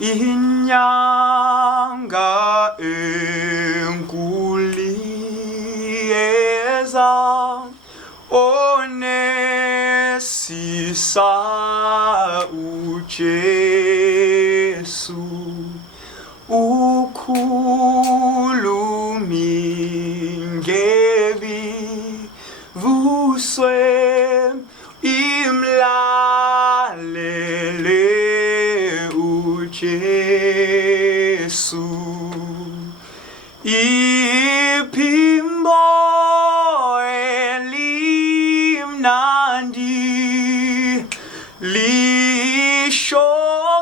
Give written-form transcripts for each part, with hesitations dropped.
inyanga enkuliyeza onesisa uJesu ukhulumi ngebi vuswe imlalele uJesu iphimbo elimnandi lisho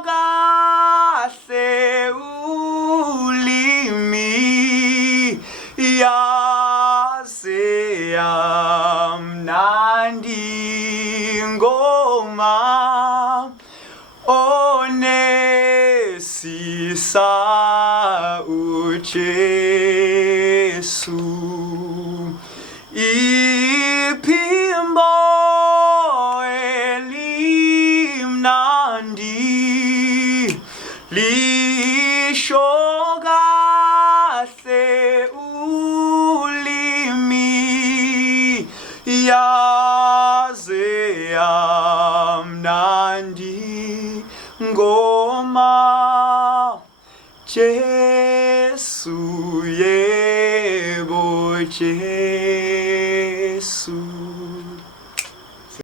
kahle ulimi yaze yamnandi ngoma onesisa uJesu iphimbo elimnandi lisho kahle ulimi yaze yamnandi ngoma Jesu yebo Jesu